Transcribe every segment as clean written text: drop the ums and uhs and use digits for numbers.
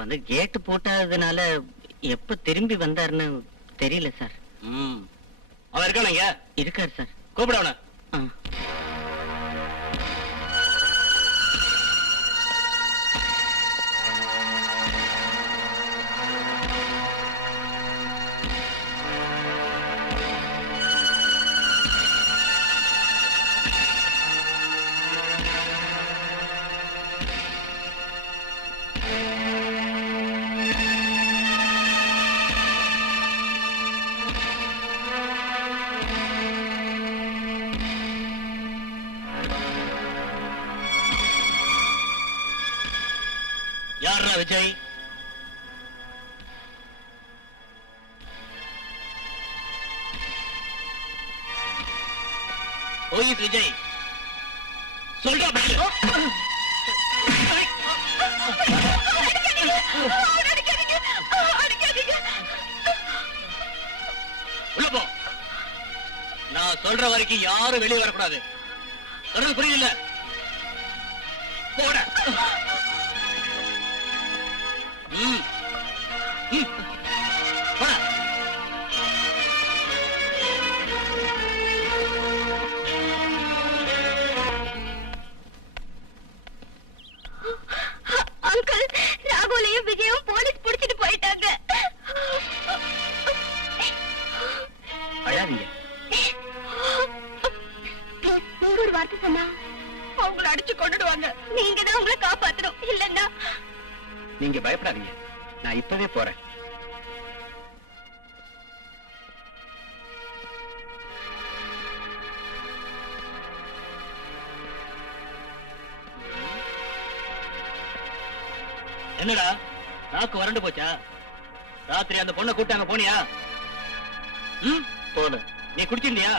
வந்து கேட்டு போட்டதுனால எப்ப திரும்பி வந்தாருன்னு தெரியல சார். அவன் இருக்கானுங்க? இருக்காரு சார். கூப்பிடவன. யாரா விஜய்? ஓய் விஜய் சொல்றா. உள்ள போ. நான் சொல்ற வரைக்கும் யாரும் வெளியே வரக்கூடாது. சொல்றது புரியல? போட. அங்கிள், ராகுலையும் விஜயும் போலீஸ் பிடிச்சிட்டு போயிட்டாங்க. அழாதீங்க. நீங்க ஒரு வார்த்தை சொன்னா அவங்களை அடிச்சு கொண்டுடுவாங்க. நீங்க தான் உங்களை காப்பாத்தணும். இல்லன்னா நீங்க பயப்படாதீங்க. நான் இப்பவே போறேன். என்னடா நாக்கு வறண்டு போச்சா? ராத்திரி அந்த பொண்ணை கூட்டாங்க போனியா? போல. நீ குடிச்சிருந்தியா?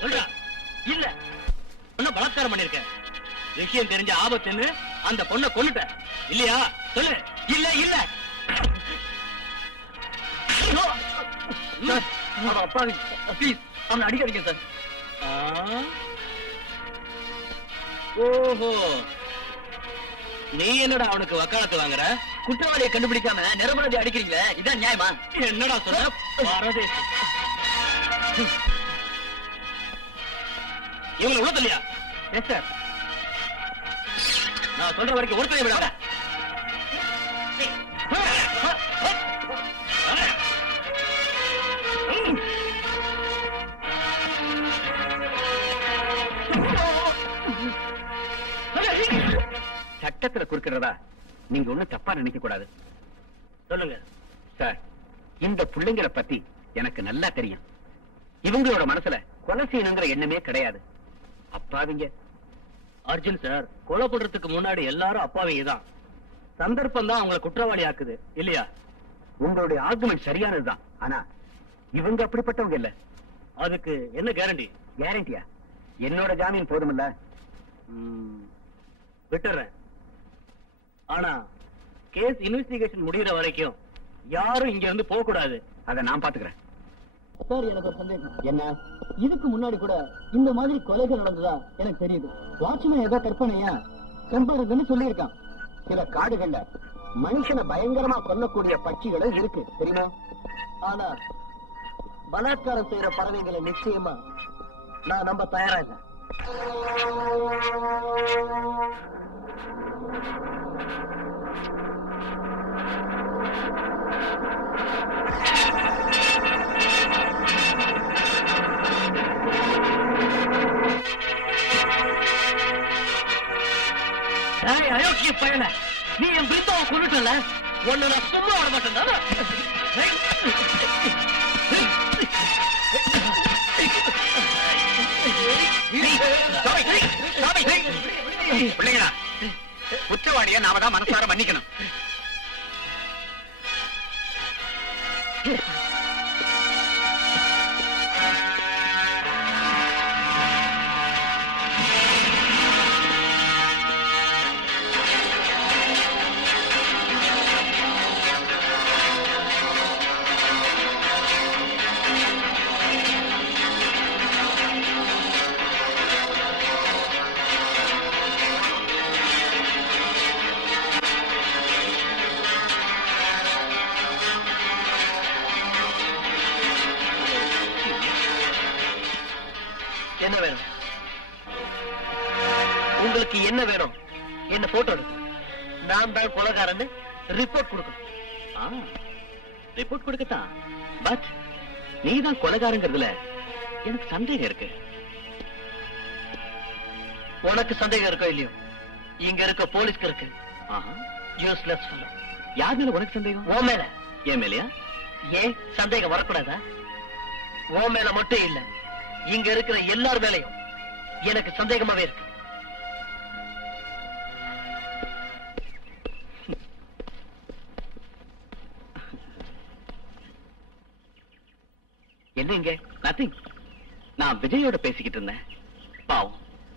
சொல்றா. இல்ல பொண்ண பலாத்காரம் பண்ணிருக்க. விஷயம் தெரிஞ்ச ஆபத்துன்னு அந்த பொண்ணை கொன்னுட்ட இல்லையா? சொல்லு. இல்ல இல்ல. அப்பாவி, ப்ளீஸ் அவனை அடிக்காதீங்க சார். ஓஹோ, நீ என்னடா அவனுக்கு வக்காலத்து வாங்குற? குற்றவாளியை கண்டுபிடிக்காம நிரபராதி அடிக்கிறீங்களே, இதான் நியாயமா? என்னடா சொல்ற பரதேசி? இவங்களை உள்ள தள்ளியா? Yes sir. நான் சொல்ற வரைக்கும் ஒருத்தரை விட. சட்டத்துல குறுக்கிறதா நீங்க ஒண்ணும் தப்பா நினைக்க கூடாது. சொல்லுங்க சார். இந்த பிள்ளைங்களை பத்தி எனக்கு நல்லா தெரியும். இவங்களோட மனசுல கொலை செய்யணுங்கிற எண்ணமே கிடையாது. அப்பாவிங்க. அர்ஜுன் சார், கொலை பண்றதுக்கு முன்னாடி எல்லாரும் அப்பாவிங்க தான். சந்தர்ப்பம் தான் அவங்களை குற்றவாளி ஆக்குது இல்லையா? உங்களுடைய ஆர்குமெண்ட் சரியானதுதான். ஆனா இவங்க அப்படிப்பட்டவங்க இல்ல. அதுக்கு என்ன கேரண்டி? கேரண்டியா? என்னோட ஜாமீன் போதுமில்ல. விட்டுறேன். ஆனா கேஸ் இன்வெஸ்டிகேஷன் முடிகிற வரைக்கும் யாரும் இங்க இருந்து போக கூடாது. அதை நான் பாத்துக்கிறேன். சார், எனக்கு ஒரு சந்தேகம். என்ன? இதுக்கு முன்னாடி கூட இந்த மாதிரி கொலைகள் நடந்ததா எனக்கு தெரியுது. வாட்ச்மேன் ஏதோ கற்பனையா செம்பருங்கன்னு சொல்லியிருக்கான். சில காடுகள்ல மனுஷனை பயங்கரமா கொல்லக்கூடிய பட்சிகளும் இருக்கு தெரியுமா? ஆனா பலாத்காரம் செய்யற பறவைகளை நிச்சயமா நான் நம்ப தயாரா இல்ல. அயோக்கிய பயல, நீ என் பிரித்தாவை கொண்டுட்டல, உன்னை நான் சும்மா விட மாட்டேன். பிள்ளைங்களா, குற்றவாளிய நாம தான் மனசார மன்னிக்கணும். என்ன வேணும் உங்களுக்கு? என்ன வேணும்? என்ன போட்டோ எடுத்து நான் தான் கொலைகாரன்னு ரிப்போர்ட் கொடுக்கணும். ரிப்போர்ட் கொடுக்கத்தான். பட் நீதான் கொலைகாரங்கிறதுல எனக்கு சந்தேகம் இருக்கு. உனக்கு சந்தேகம் இருக்கோ இல்லையோ, இங்க இருக்க போலீஸ்க்கு இருக்கு. Useless fellow. யார் மேல உனக்கு சந்தேகம்? உன் மேல. ஏன் மேலையா? ஏன் சந்தேகம் வரக்கூடாதா? உன் மேல மட்டும் இல்ல, இங்க இருக்கிற எல்லார் மேலையும் எனக்கு சந்தேகமாவே இருக்கு. என்ன இங்க? நத்திங். நான் விஜயோட பேசிக்கிட்டு இருந்தேன். பாவம்,